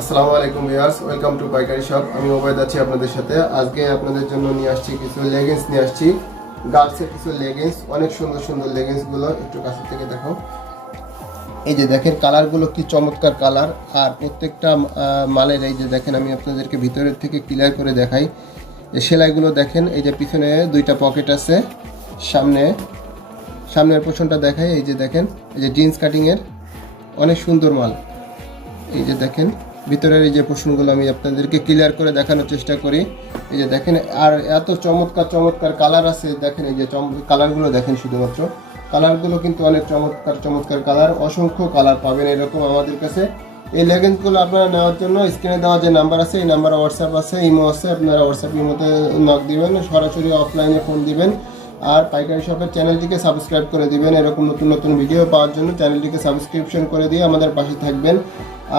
আসসালামু আলাইকুম viewers, welcome to পাইকারি শপ। আমি ওবায়দ আছি আপনাদের সাথে। আজকে আপনাদের জন্য নিয়ে আসছি কিছু লেগিংস নিয়ে আসছি, গার্লসের কিছু লেগিংস। অনেক সুন্দর সুন্দর লেগিংসগুলো একটু কাছে থেকে দেখো। এই যে দেখেন কালারগুলো কি চমৎকার কালার, আর প্রত্যেকটা মালের এই যে দেখেন, আমি আপনাদেরকে ভিতরের থেকে ক্লিয়ার করে দেখাই। যে সেলাইগুলো দেখেন, এই যে পিছনে দুইটা পকেট আছে, সামনের পোর্শনটা দেখাই। এই যে দেখেন, এই যে জিন্স কাটিংয়ের অনেক সুন্দর মাল। এই যে দেখেন ভিতরের এই যে পোর্শনগুলো আমি আপনাদেরকে ক্লিয়ার করে দেখানোর চেষ্টা করি। এই যে দেখেন, আর এত চমৎকার চমৎকার কালার আছে। দেখেন এই যে কালারগুলো দেখেন, শুধুমাত্র কালারগুলো কিন্তু অনেক চমৎকার চমৎকার কালার, অসংখ্য কালার পাবেন এরকম আমাদের কাছে। এই লেগিংসগুলো আপনারা নেওয়ার জন্য স্ক্রিনে দেওয়া যে নাম্বার আছে, এই নাম্বারে হোয়াটসঅ্যাপ আছে, ইমো আছে, আপনারা হোয়াটসঅ্যাপ ইমোতে নক দিবেন, সরাসরি অফলাইনে ফোন দিবেন। আর পাইকারি শপের চ্যানেলটিকে সাবস্ক্রাইব করে দিবেন, এরকম নতুন নতুন ভিডিও পাওয়ার জন্য চ্যানেলটিকে সাবস্ক্রিপশন করে দিয়ে আমাদের পাশে থাকবেন।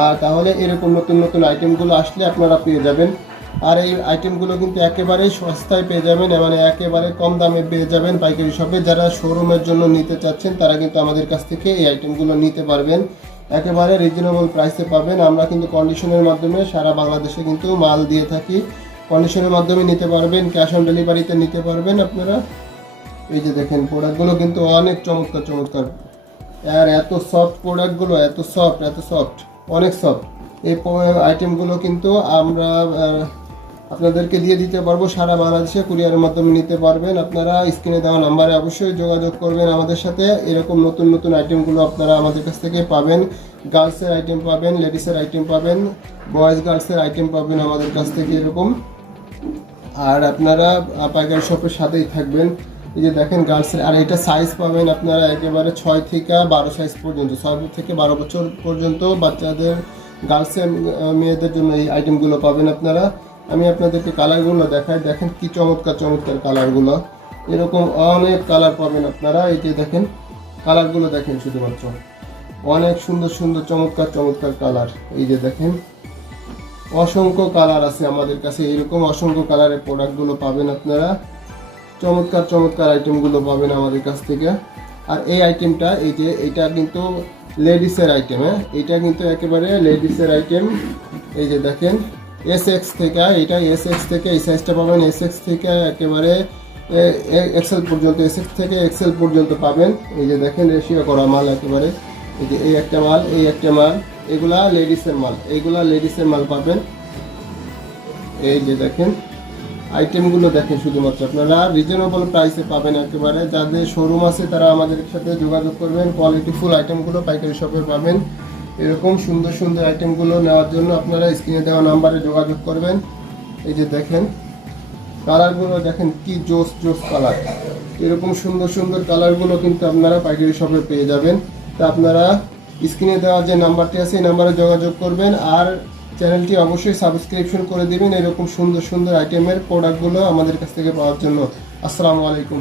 আর তাহলে এরকম নতুন নতুন আইটেমগুলো আসলে আপনারা পেয়ে যাবেন। আর এই আইটেমগুলো কিন্তু একেবারে সস্তায় পেয়ে যাবেন, মানে একেবারে কম দামে পেয়ে যাবেন পাইকারি শপে। যারা শোরুমের জন্য নিতে চাচ্ছেন তারা কিন্তু আমাদের কাছ থেকে এই আইটেমগুলো নিতে পারবেন, একেবারে রিজনেবল প্রাইসে পাবেন। আমরা কিন্তু কন্ডিশনের মাধ্যমে সারা বাংলাদেশে কিন্তু মাল দিয়ে থাকি, কন্ডিশনের মাধ্যমে নিতে পারবেন, ক্যাশ অন ডেলিভারিতে নিতে পারবেন আপনারা। এই যে দেখেন প্রোডাক্টগুলো কিন্তু অনেক চমৎকার চমৎকার, আর এত সফট প্রোডাক্টগুলো, এত সফট, অনেক সফট। এই আইটেমগুলো কিন্তু আমরা আপনাদেরকে দিয়ে দিতে পারবো সারা বাংলাদেশে, কুরিয়ারের মাধ্যমে নিতে পারবেন। আপনারা স্ক্রিনে দেওয়া নাম্বারে অবশ্যই যোগাযোগ করবেন আমাদের সাথে। এরকম নতুন নতুন আইটেমগুলো আপনারা আমাদের কাছ থেকে পাবেন। গার্লসের আইটেম পাবেন, লেডিসের আইটেম পাবেন, বয়েজ গার্লসের আইটেম পাবেন আমাদের কাছ থেকে এরকম। আর আপনারা পাইকারি শপের সাথেই থাকবেন। এই যে দেখেন গার্লসের, আর এটা সাইজ পাবেন আপনারা একেবারে 6 থেকে 12 সাইজ পর্যন্ত, 6 থেকে 12 বছর পর্যন্ত বাচ্চাদের, গার্লসের মেয়েদের জন্য এই আইটেমগুলো পাবেন আপনারা। আমি আপনাদেরকে কালারগুলো দেখাই, দেখেন কি চমৎকার চমৎকার কালারগুলো, এরকম অনেক কালার পাবেন আপনারা। এই যে দেখেন কালারগুলো দেখেন, শুধুমাত্র অনেক সুন্দর সুন্দর চমৎকার চমৎকার কালার। এই যে দেখেন অসংখ্য কালার আছে আমাদের কাছে, এরকম অসংখ্য কালারের প্রোডাক্টগুলো পাবেন আপনারা, চমৎকার চমৎকার আইটেমগুলো পাবেন আমাদের কাছ থেকে। আর এই আইটেমটা, এই যে এটা কিন্তু লেডিসের আইটেম, হ্যাঁ এটা কিন্তু একেবারে লেডিসের আইটেম। এই যে দেখেন এসএক্স থেকে, এটা এসএক্স থেকে এই সাইজটা পাবেন, এসএক্স থেকে একেবারে এক্সেল পর্যন্ত, এসএক্স থেকে এক্সেল পর্যন্ত পাবেন। এই যে দেখেন রেশিও করা মাল একেবারে। এই যে এই একটা মাল, এই একটা মাল, এগুলা লেডিসের মাল, এইগুলা লেডিসের মাল পাবেন। এই যে দেখেন আইটেমগুলো দেখেন, শুধুমাত্র আপনারা রিজনেবল প্রাইসে পাবেন একেবারে। যাদের শোরুম আছে তারা আমাদের সাথে যোগাযোগ করবেন, কোয়ালিটিফুল আইটেমগুলো পাইকারি শপে পাবেন। এরকম সুন্দর সুন্দর আইটেমগুলো নেওয়ার জন্য আপনারা স্ক্রিনে দেওয়া নাম্বারে যোগাযোগ করবেন। এই যে দেখেন কালারগুলো দেখেন কি জোস জোস কালার, এরকম সুন্দর সুন্দর কালারগুলো কিন্তু আপনারা পাইকারি শপে পেয়ে যাবেন। তা আপনারা স্ক্রিনে দেওয়া যে নাম্বারটি আছে এই নাম্বারে যোগাযোগ করবেন, আর চ্যানেলটি অবশ্যই সাবস্ক্রিপশন করে দিবেন এরকম সুন্দর সুন্দর আইটেমের প্রোডাক্টগুলো আমাদের কাছ থেকে পাওয়ার জন্য। আসসালামু আলাইকুম।